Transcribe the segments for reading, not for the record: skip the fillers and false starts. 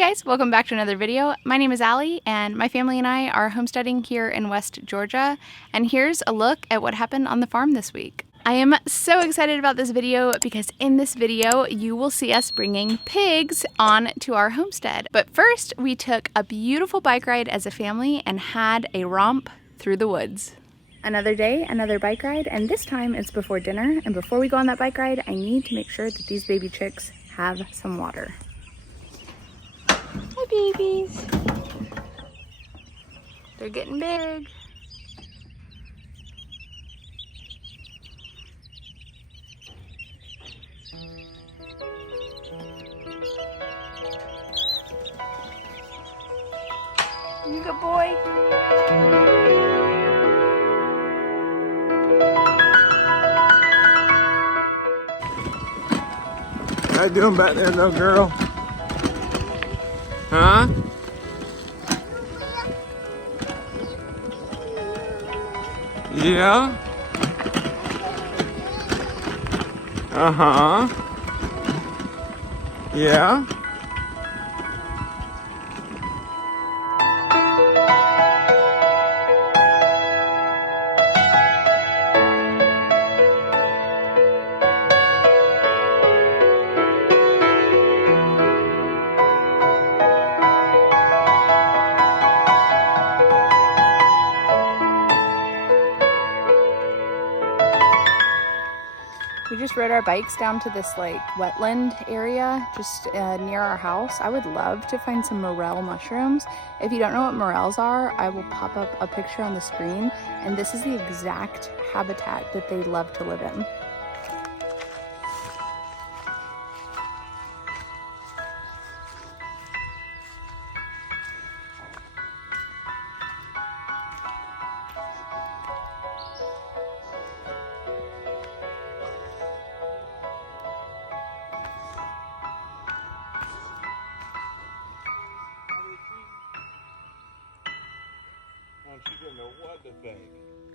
guys, welcome back to another video. My name is Allie and my family and I are homesteading here in West Georgia, and here's a look at what happened on the farm this week. I am so excited about this video because in this video you will see us bringing pigs on to our homestead. But first we took a beautiful bike ride as a family and had a romp through the woods. Another day, another bike ride, and this time it's before dinner, and before we go on that bike ride I need to make sure that these baby chicks have some water. Hi babies. They're getting big. You good boy. How you doing back there, little girl? Huh? Yeah? Uh-huh. Yeah? We just rode our bikes down to this like wetland area just near our house. I would love to find some morel mushrooms. If you don't know what morels are, I will pop up a picture on the screen, and this is the exact habitat that they love to live in. She didn't know what to think.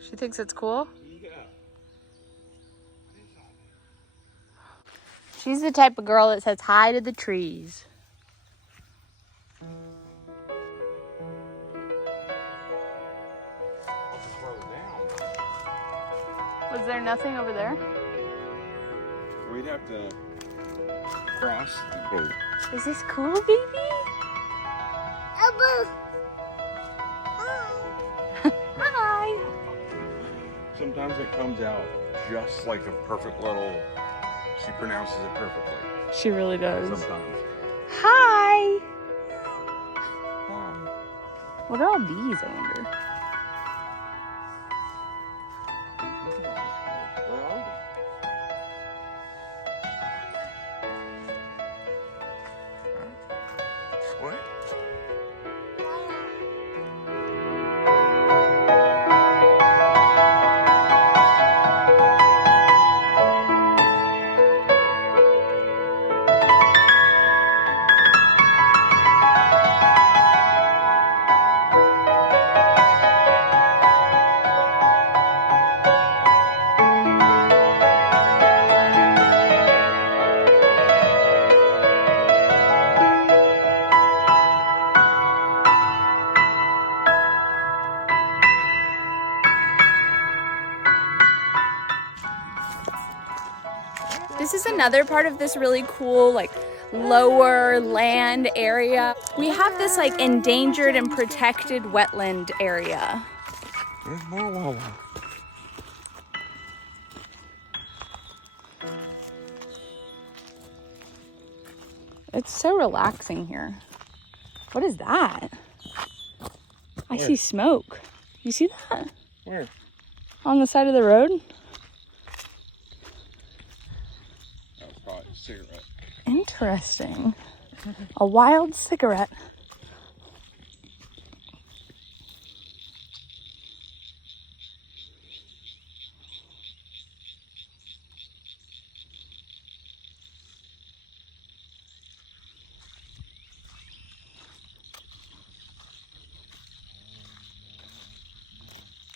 She thinks it's cool? Yeah. She's the type of girl that says hi to the trees. Was there nothing over there? We'd have to cross the boat. Is this cool, baby? Hi. Sometimes it comes out just like a perfect little, she pronounces it perfectly. She really does. Sometimes. Hi. What are all these, I wonder? What? This is another part of this really cool, like, lower land area. We have this, like, endangered and protected wetland area. There's more Wawa. It's so relaxing here. What is that? I see smoke. You see that? Where? On the side of the road? That was probably a cigarette. Interesting. A wild cigarette.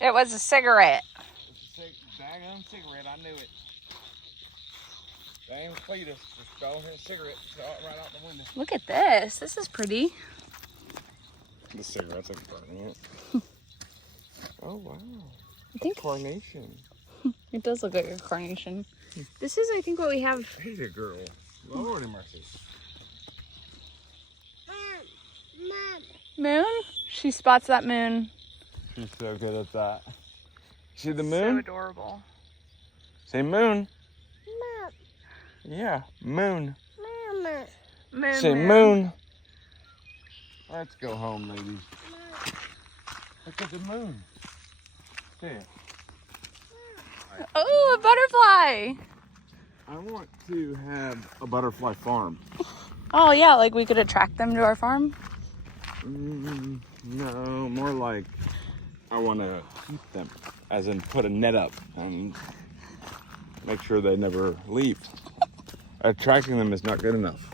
It was a cigarette. It's a daggone cigarette, I knew it. Same Cletus, just fell his cigarette right out the window. Look at this. This is pretty. The cigarette's like burning it. Oh wow. I think Carnation. it does look like a carnation. This is, I think, what we have. Hey there, girl. Lord have mercy. Moon? She spots that moon. She's so good at that. See the moon? So adorable. Say moon. Yeah, moon. Moon. Say moon. Let's go home, ladies. Look at the moon. See it. Oh, a butterfly. I want to have a butterfly farm. Oh, yeah, like we could attract them to our farm. No, more like I want to keep them, as in put a net up and make sure they never leave. Attracting them is not good enough.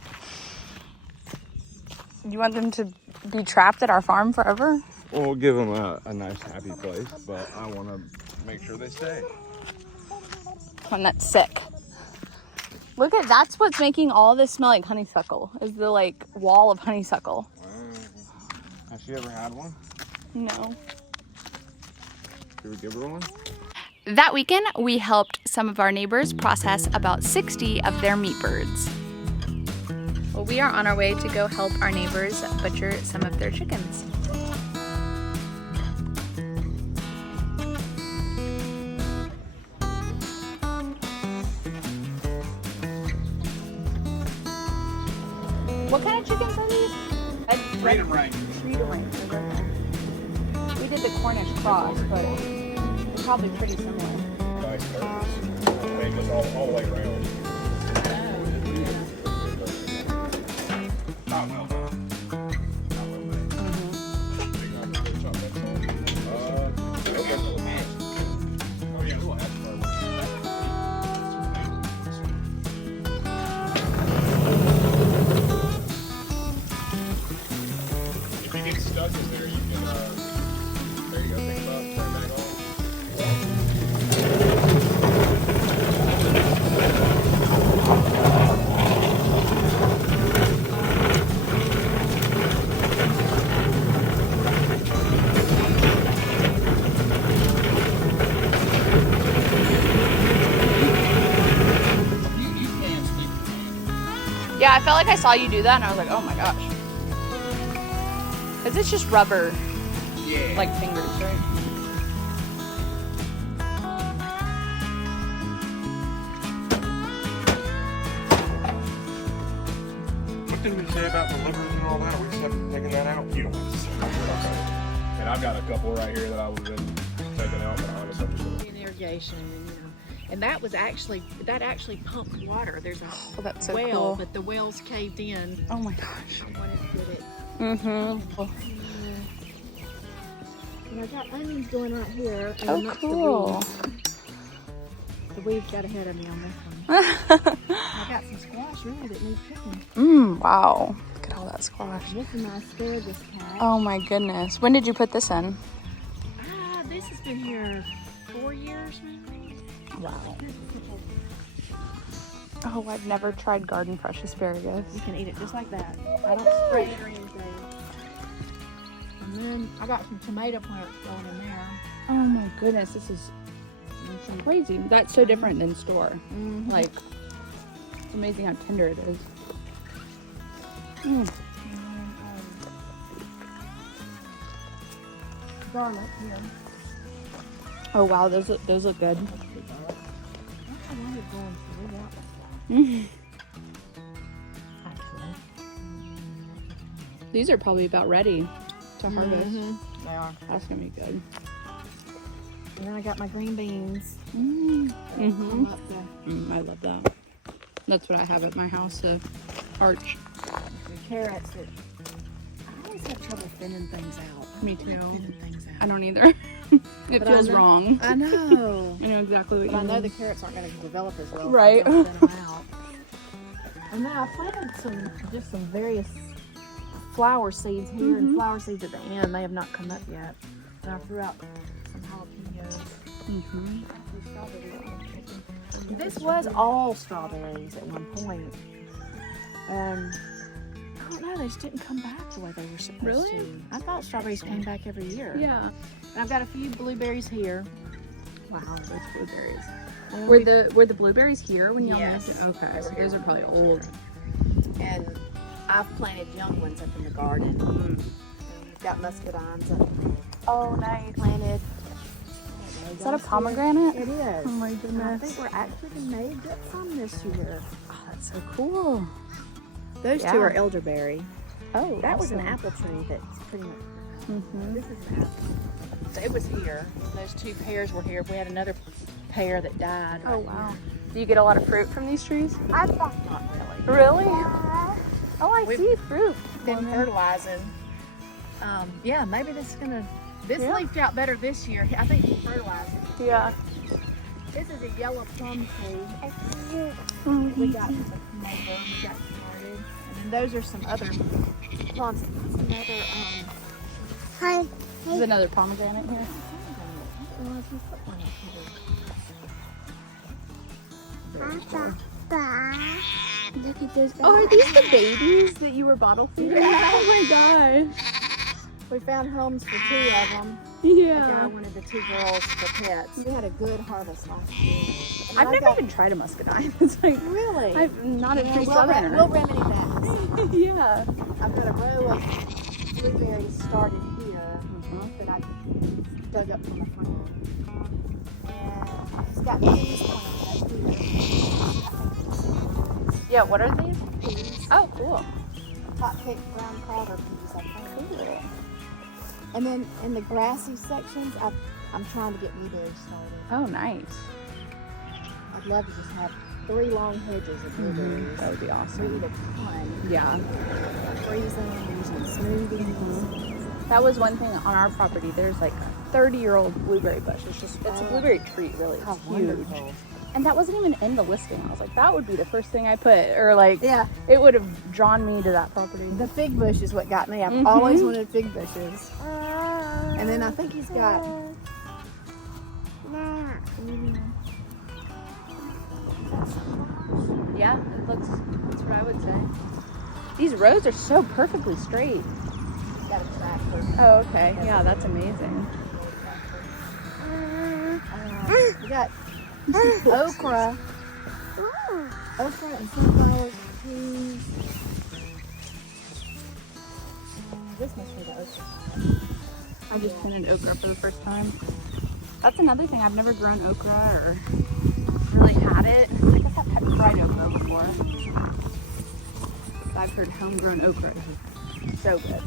You want them to be trapped at our farm forever? We'll give them a nice, happy place, but I want to make sure they stay. One that's sick. Look at, that's what's making all this smell like honeysuckle, is the like wall of honeysuckle. Has she ever had one? No. Should we give her one? That weekend, we helped some of our neighbors process about 60 of their meat birds. Well, we are on our way to go help our neighbors butcher some of their chickens. What kind of chickens are these? Freedom range. Freedom range. We did the Cornish cross, but they're probably pretty similar. Nice birds. They just all the way around. Not well done. Not well done. Big on the chop that salt. Oh yeah, we'll have if you get stuck in there, you can there you go, think about it, turn back on. Yeah, I felt like I saw you do that and I was like, oh my gosh. Because it's just rubber, Yeah. like fingers, right? What did we say about the livers and all that? We just haven't taken that out. You don't have to say that. And I've got a couple right here that I would have been taking out, but I was just in irrigation, and, and that actually pumped water. There's a Oh, that's so well, cool. but the well's caved in. Oh my gosh. When it did it. Mm-hmm. And I got onions going right here. And Oh, amongst cool. The weeds got ahead of me on this one. I got some squash really that need picking. Wow. Look at all that squash. This is my asparagus patch. Oh my goodness. When did you put this in? This has been here 4 years maybe. Wow. Oh, I've never tried garden fresh asparagus. You can eat it just like that. I don't spray it or anything. And then I got some tomato plants going in there. Oh my goodness, this is crazy. That's so different than store. Mm-hmm. Like, it's amazing how tender it is. Garlic here. Oh wow, those look good. I wanted going through that. Actually. These are probably about ready to harvest. They are. That's gonna be good. And then I got my green beans. Mm-hmm. I I love that. That's what I have at my house, the arch. The carrots that I always have trouble thinning things out. Me I don't like too. thinning things out. I don't either. It But feels I know- wrong. I know. I know exactly what But I you know mean. the carrots aren't going to develop as well. Right. if I don't thin them out. And then I planted some various flower seeds here and flower seeds at the end. They have not come up yet. And I threw out some jalapenos. Mm-hmm. Some strawberries. This was all strawberries at one point. I don't know, they just didn't come back the way they were supposed to. I thought strawberries came back every year. Yeah. And I've got a few blueberries here. Wow, those blueberries. And Were the blueberries here when y'all Yes. moved? Okay, They were so here those are when probably we moved old. And I've planted young ones up in the garden. And we've got muscadines up Oh, nice. planted. Is that a pomegranate? It is. Oh my And I goodness. think we're actually made get some this year. Oh, that's so cool. Those Yeah. two are elderberry. Oh, That was an awesome. apple tree that's pretty much. Mhm. This is an apple. So it was here. Those two pears were here. We had another pear that died. Oh, right wow. here. Do you get a lot of fruit from these trees? I thought not really. Really? Oh, I We've see fruit. Been fertilizing. Yeah, maybe this is gonna. This Yeah. leafed out better this year. I think we'll fertilize it. Yeah. This is a yellow plum tree. Mm-hmm. We got some over. We got started. And then those are some other plums. Another Hi. There's another pomegranate here. Well, if you put one up here. Look at those. Oh, are these the babies that you were bottle feeding? Oh my gosh. We found homes for 2 of them. The guy Yeah. wanted the 2 girls for pets. We had a good harvest last year. And I've I never got- even tried a muscadine. It's like, Really? I'm not a Yeah, tree we'll southerner. we'll remedy that. Yeah. I've got a row of blueberries started here that I dug up from the front. And it's got peas planted up Yeah, what are these? here. Peas, Oh, cool. hot picked brown powder peas, I think. And then in the grassy sections, I'm trying to get blueberries started. Oh, nice. I'd love to just have 3 long hedges of blueberries. That would be We awesome. eat a ton. Yeah. Freeze them, use them in smoothies. That was one thing on our property. There's like a 30-year-old blueberry bush. It's a blueberry tree, really. How It's huge. wonderful. And that wasn't even in the listing. I was like, that would be the first thing I put, or like, Yeah, it would have drawn me to that property. the fig bush is what got me. I've Mhm. always wanted fig bushes. And then I think he's got. Yeah, it looks. That's what I would say. These rows are so perfectly straight. Got a tractor. Oh, okay. Yeah, that's amazing. We got okra. Okra and sunflower peas. This must be the okra. I just planted okra for the first time. That's another thing. I've never grown okra or really had it. I guess I've had fried okra before. But I've heard homegrown okra is so good.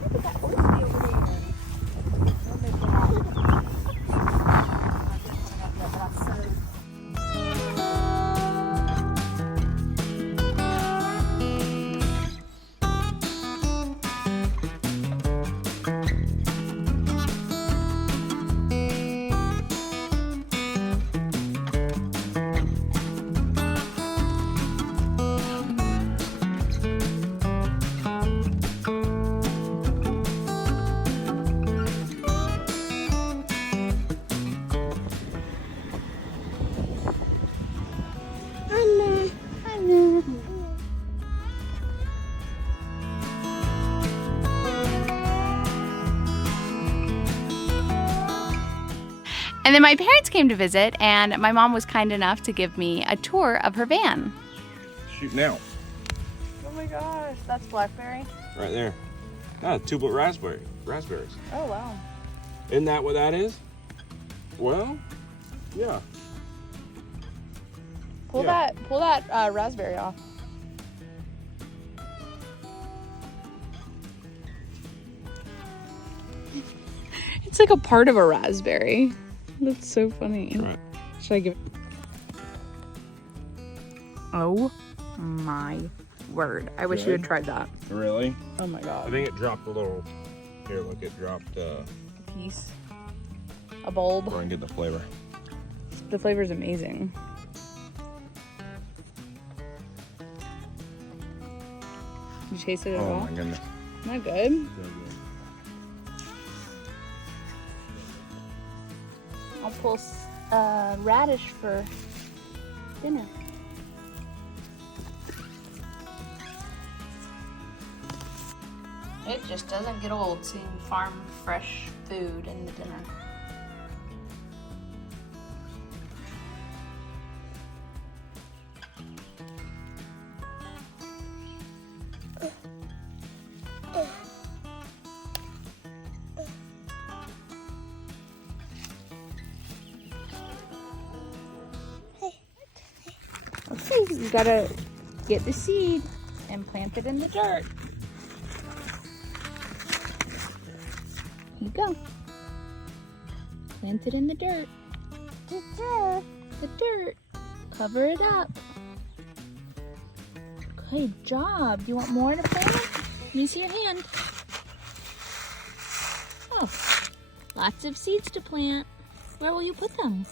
Look at that oyster over there. And then my parents came to visit, and my mom was kind enough to give me a tour of her van. Shooting out. Oh my gosh, that's blackberry. Right there. Ah, tubal raspberries. Oh wow. Isn't that what that is? Well, yeah. Pull Yeah. that raspberry off. It's like a part of a raspberry. That's so funny. Right. Should I give? Oh my word! I wish you had Good. tried that. Really? Oh my I god. think it dropped a little. Here, look, it dropped. A piece, a bulb. Go and get the flavor. The flavor's amazing. You taste it at Oh all? my goodness. Isn't that good? So good. I'll pull radish for dinner. It just doesn't get old seeing farm fresh food in the dinner. Okay, you gotta get the seed and plant it in the dirt. Here you go. Plant it in the dirt. The dirt. Cover it up. Good job. Do you want more to plant? Let me see your hand. Oh, lots of seeds to plant. Where will you put them?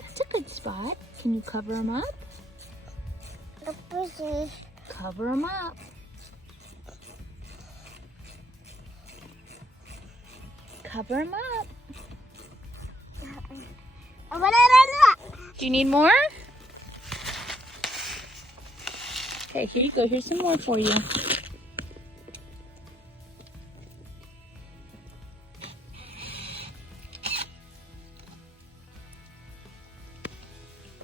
That's a good spot. Can you cover them up? Cover them up. Cover them up. Do you need more? Okay, here you go. Here's some more for you.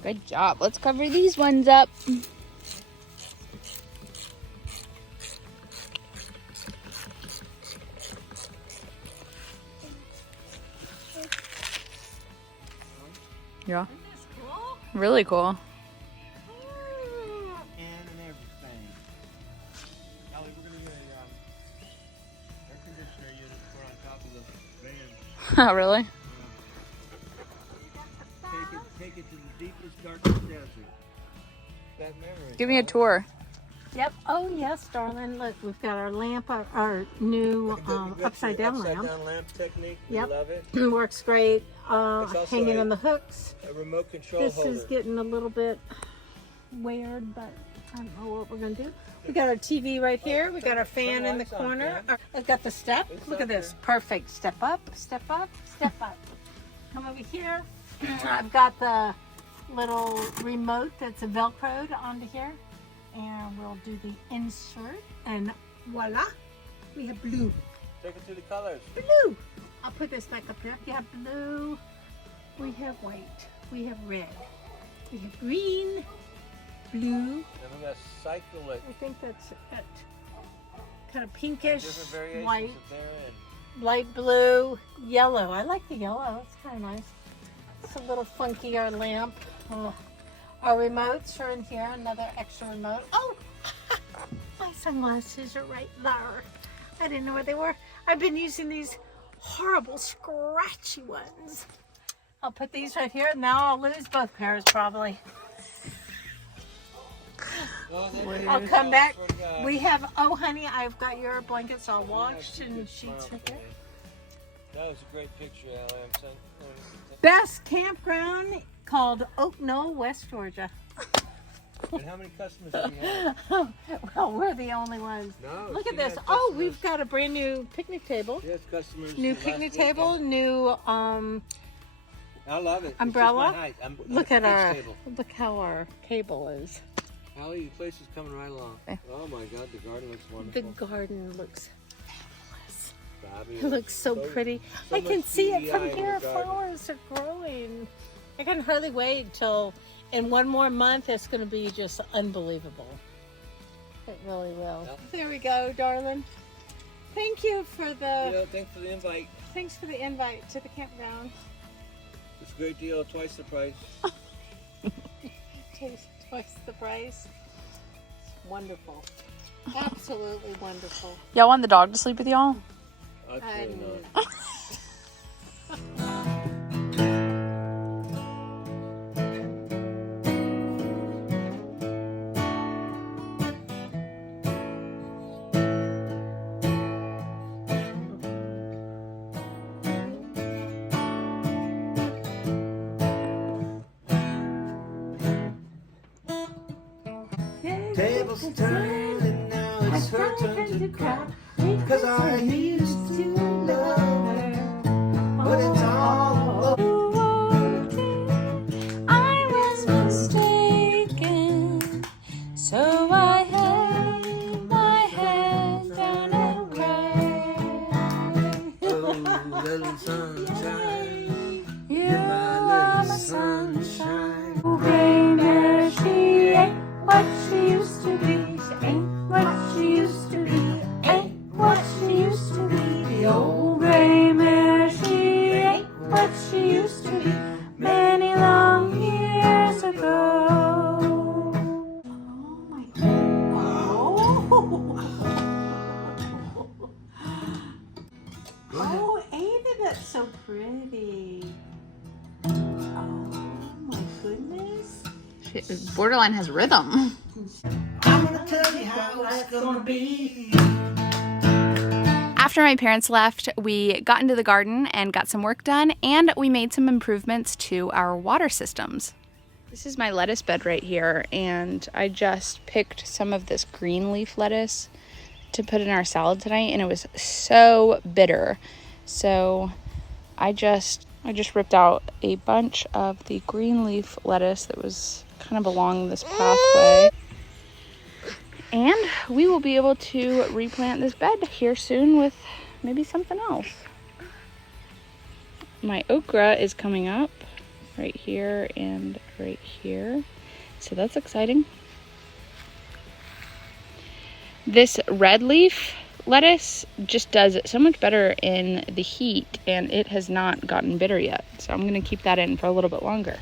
Good job. Let's cover these ones up. Yeah. Cool? Really cool. And everything. Allie, we're gonna get a air conditioner unit to put on top of the van. Oh, really? Take it to the deepest, darkest desert. That memory. Give me a tour. Yep. Oh yes, darling. Look, we've got our lamp, our new upside down lamp. Upside down lamp technique. Yep. We love it. Works great. also Hanging a- on the hooks. A remote control This holder. is getting a little bit weird, but I don't know what we're gonna do. We got our TV right here. We got our fan in the lights on, corner. Pam. I've got the step. It's Look up at this. there. Perfect. Step up, step up, step up. Come over here. I've got the little remote that's Velcroed onto here. And we'll do the insert. And voila. We have blue. Take it to the colors. Blue. I'll put this back up here. We have blue. We have white. We have red. We have green. Blue. And we're gonna cycle it. I think that's it. Kind of pinkish, Different variations white, that they're in. light blue, yellow. I like the yellow. It's kind of nice. It's a little funky, our lamp. Oh. Our remotes are in here. Another extra remote. Oh! My sunglasses are right there. I didn't know where they were. I've been using these horrible scratchy ones. I'll put these right here. Now I'll lose both pairs probably. I'll come back. We have, oh honey, I've got your blankets all washed and sheets right there. That was a great picture, Allie. I'm saying. Best campground called Oak Knoll, West Georgia. And how many customers do you have? Well, we're the only ones. No. Look at she this. has Oh, customers. we've got a brand new picnic table. Yes, customers. New last picnic weekend. table, new I love it. umbrella. It's just my height. Look at our, table. look how our table is. Allie, your place is coming right along. Okay. Oh my God, the garden looks The wonderful. garden looks fabulous. Fabulous. It looks so pretty. so I can much see it DEI from in here. the garden. Flowers are growing. I can hardly wait till in one more month it's going to be just unbelievable. It really will. Yep. There we go, darling. Thank you for the Thanks for the invite. thanks for the invite to the campground. It's a great deal, twice the price. Taste twice the price. It's wonderful. Absolutely wonderful. Y'all want the dog to sleep with y'all? Absolutely And- not. Tables turn and now it's her turn to cry. 'Cause I used to love her, but it's all over. borderline has rhythm. I'm gonna tell you how it's gonna be. After my parents left, we got into the garden and got some work done, and we made some improvements to our water systems. This is my lettuce bed right here, and I just picked some of this green leaf lettuce to put in our salad tonight, and it was so bitter. So I just ripped out a bunch of the green leaf lettuce that was kind of along this pathway. And we will be able to replant this bed here soon with maybe something else. My okra is coming up right here and right here. So that's exciting. This red leaf lettuce just does it so much better in the heat, and it has not gotten bitter yet. So I'm gonna keep that in for a little bit longer.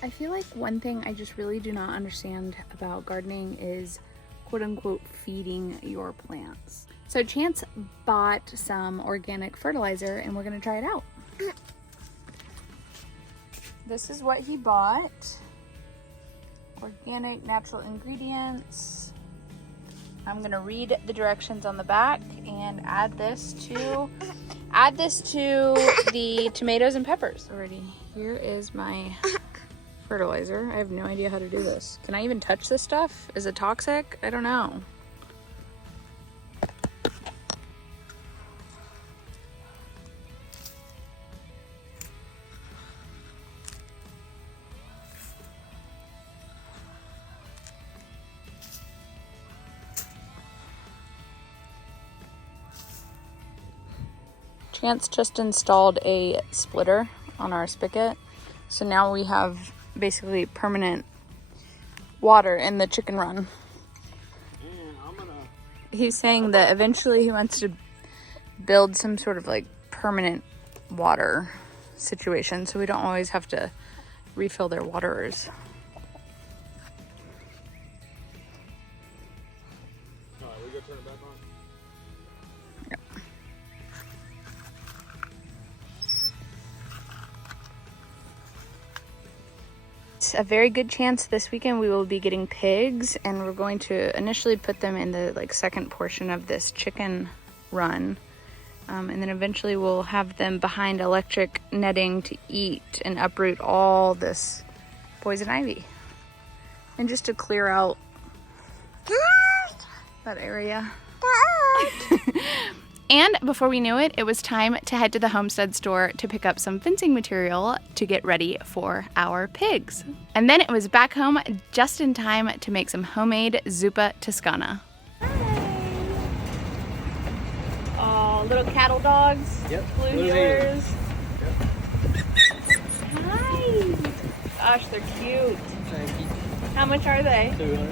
I feel like one thing I just really do not understand about gardening is quote unquote feeding your plants. So Chance bought some organic fertilizer and we're gonna try it out. This is what he bought. Organic natural ingredients. I'm gonna read the directions on the back and add this to the tomatoes and peppers. Alrighty, here is my fertilizer. I have no idea how to do this. Can I even touch this stuff? Is it toxic? I don't know. Chance just installed a splitter on our spigot. So now we have basically permanent water in the chicken run. He's saying that eventually he wants to build some sort of like permanent water situation so we don't always have to refill their waterers. Alright, we go turn it back on. Yep. A very good chance this weekend we will be getting pigs, and we're going to initially put them in the second portion of this chicken run, and then eventually we'll have them behind electric netting to eat and uproot all this poison ivy, and just to clear out that area. And before we knew it, it was time to head to the Homestead store to pick up some fencing material to get ready for our pigs. And then it was back home just in time to make some homemade zuppa toscana. Oh, little cattle dogs. Yep. Blue heelers. Yep. Hi. Gosh, they're cute. Thank you. How much are they? 200.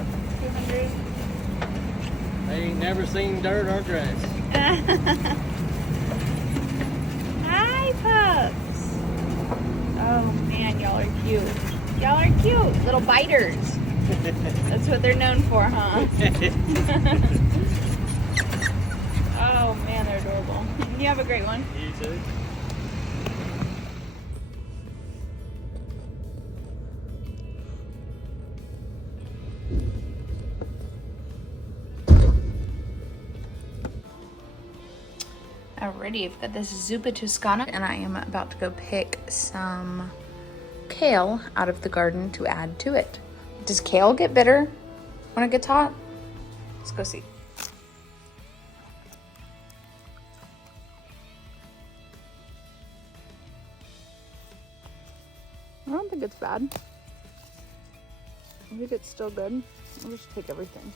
200. They ain't never seen dirt or grass. Hi, pups. Oh man, y'all are cute. Y'all are cute. Little biters. That's what they're known for, huh? Oh man, they're adorable. You have a great one. You too. Alrighty, I've got this zuppa toscana, and I am about to go pick some kale out of the garden to add to it. Does kale get bitter when it gets hot? Let's go see. I don't think it's bad. I think it's still good. I'll just take everything.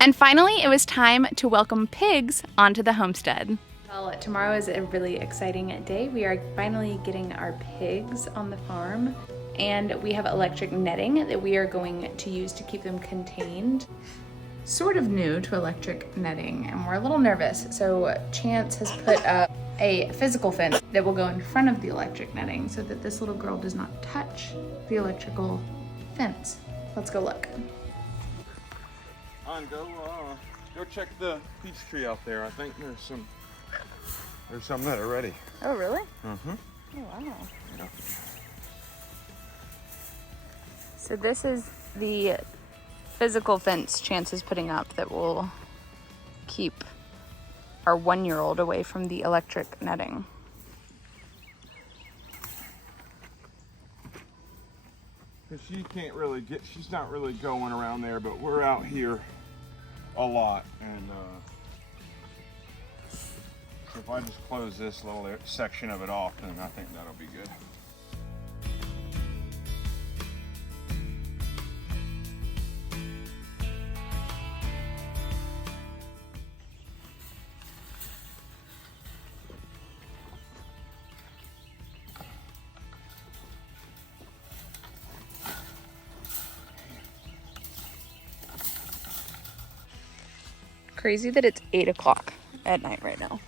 And finally, it was time to welcome pigs onto the homestead. Well, tomorrow is a really exciting day. We are finally getting our pigs on the farm, and we have electric netting that we are going to use to keep them contained. sort of new to electric netting and we're a little nervous. So Chance has put up a physical fence that will go in front of the electric netting so that this little girl does not touch the electrical fence. Let's go look. Go check the peach tree out there. I think there's some that are ready. Oh, really? Mm-hmm. Oh, wow. Yeah. So this is the physical fence Chance is putting up that will keep our 1-year-old away from the electric netting. Because she's not really going around there, but we're out here a lot. And so if I just close this little section of it off, then I think that'll be good. Crazy that it's 8 o'clock at night right now.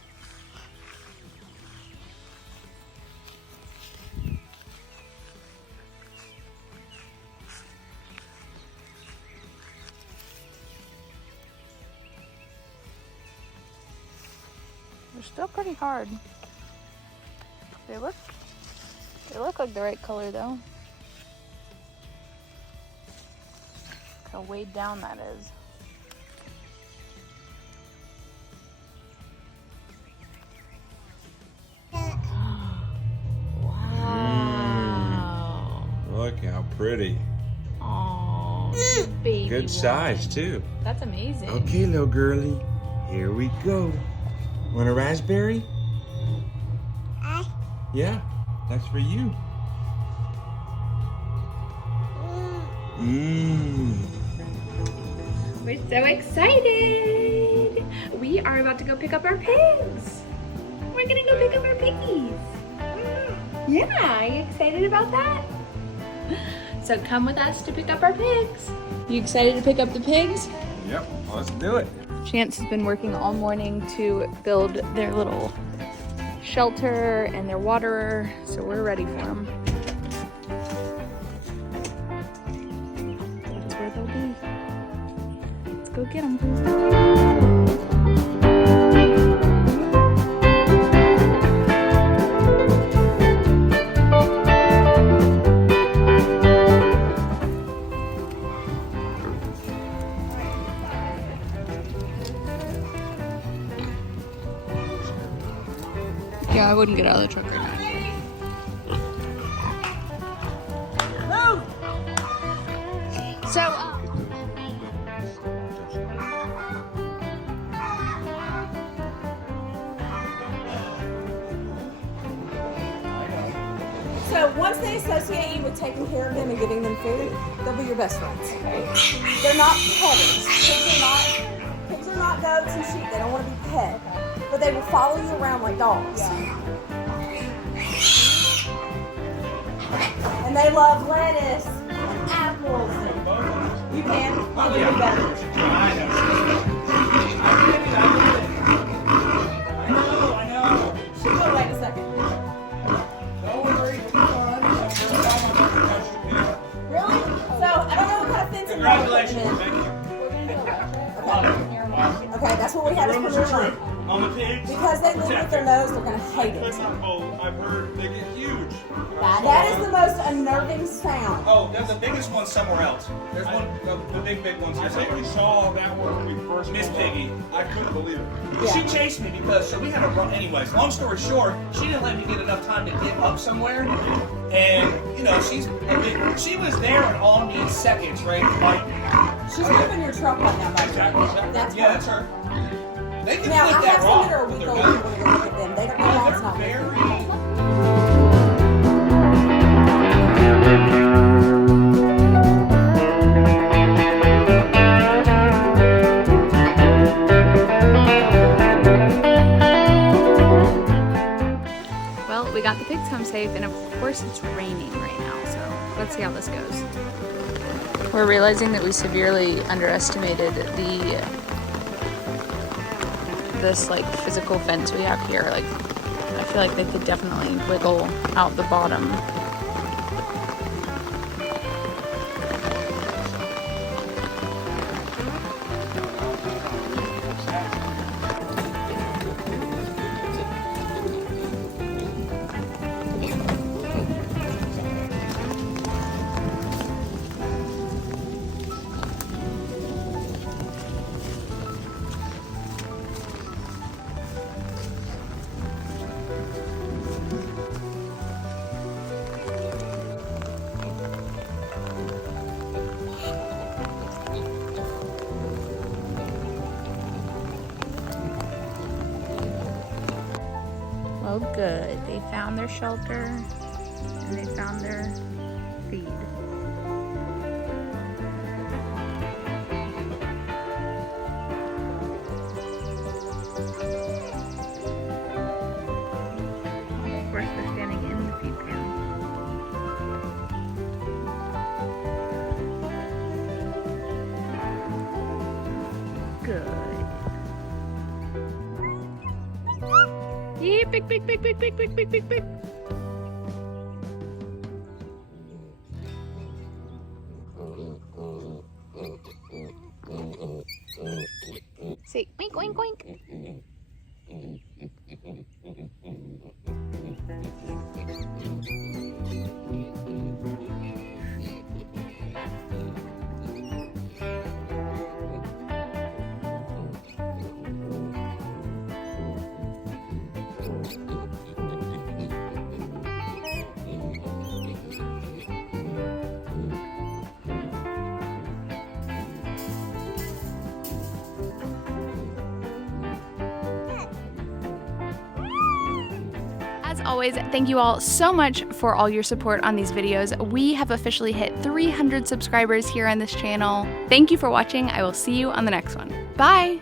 They're still pretty hard. They look like the right color though. Look how weighed down that is. Look how pretty. Oh, baby. Good size too. That's amazing. Okay, little girly, here we go. Want a raspberry? Yeah, that's for you. We're so excited. We are about to go pick up our pigs. We're gonna go pick up our piggies. Yeah, are you excited about that? So come with us to pick up our pigs. You excited to pick up the pigs? Yep, let's do it. Chance has been working all morning to build their little shelter and their waterer, so we're ready for them. That's where they'll be. Let's go get them. Yeah, I wouldn't get out of the truck right now. So, So once they associate you with taking care of them and giving them food, they'll be your best friends. They're not petters. Pigs are not goats and sheep. They don't want to be pet, but they will follow you around like dogs. And they love lettuce, and apples. You can. I'll do better. I know. Oh, wait a second. Really? So, I don't know what kind of fencing you're putting in. Thank you. Okay, that's what we have as permission. On the pigs? Because they live with their nose, they're going to hate it. Oh, I've heard they get huge. That is the most unnerving sound. Oh, there's the biggest one somewhere else. There's one, the big ones I here. think we saw that when we first Miss pulled up. Piggy. I couldn't believe it. Yeah. She chased me because, so we had a run. Anyways, long story short, she didn't let me get enough time to get up somewhere. And, you know, she was there in all needs seconds, right? Like, She's moving your truck right now, by the way. That's yeah, her. that's her. They can Now, I flip have that some rock that are a with week their old gun. when we look at them. They don't know it's not They're moving. very... well, we got the pigs home safe, and of course it's raining right now, so let's see how this goes. We're realizing that we severely underestimated this like physical fence we have here. Like, I feel like they could definitely wiggle out the bottom. Oh good, they found their shelter and they found their feed. Of course they're standing in the feed pan. Good. Yeah, big. Say oink, oink, oink. As always, thank you all so much for all your support on these videos. We have officially hit 300 subscribers here on this channel. Thank you for watching. I will see you on the next one. Bye!